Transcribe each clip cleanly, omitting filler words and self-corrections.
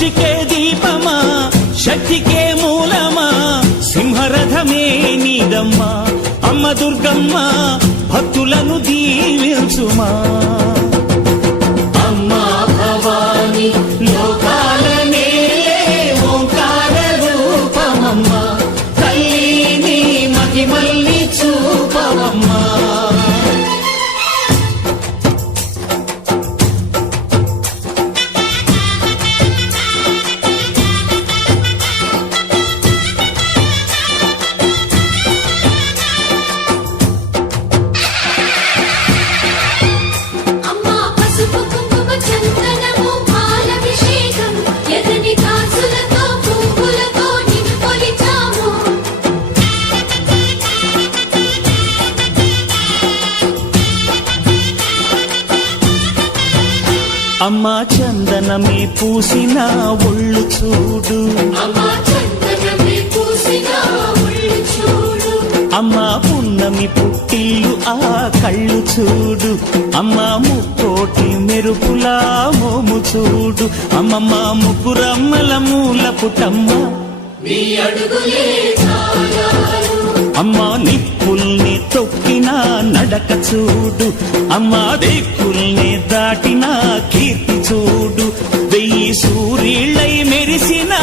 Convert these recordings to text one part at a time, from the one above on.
సృష్టికే దీపమా శక్తికే మూలమా సింహరథమే నీదమ్మా అమ్మ దుర్గమ్మ భక్తులను దీవించుమా అమ్మా భవాని లోకాల నేలే ఓంకార రూపమమ్మా తల్లిని మహిమల్ని చూపవమ్మా అమ్మా చందనమే పూసిన ఒళ్ళు చూడు అమ్మా పున్నమి పుట్టిల్లు ఆ కళ్ళు చూడు అమ్మా ముక్కోటి మెరుపులా మోము చూడు అమ్మమ్మ ముగ్గురమ్మల మూల పుటమ్మ అమ్మా నిప్పుల్ని తొక్కిన నడక చూడు అమ్మా దిక్కుల్ని దాటిన కీర్తి చూడు 1000 సూర్యులై మెరిసిన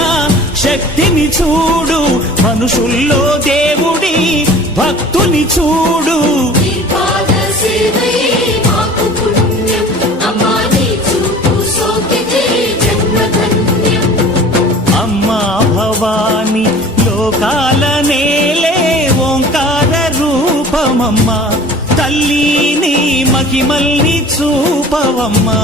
శక్తిని చూడు మనుషుల్లో దేవుడి భక్తుని చూడు అమ్మా భవాని లోకాల నేలే ఓంకార రూపమమ్మా తల్లిని మహిమల్ని చూపవమ్మా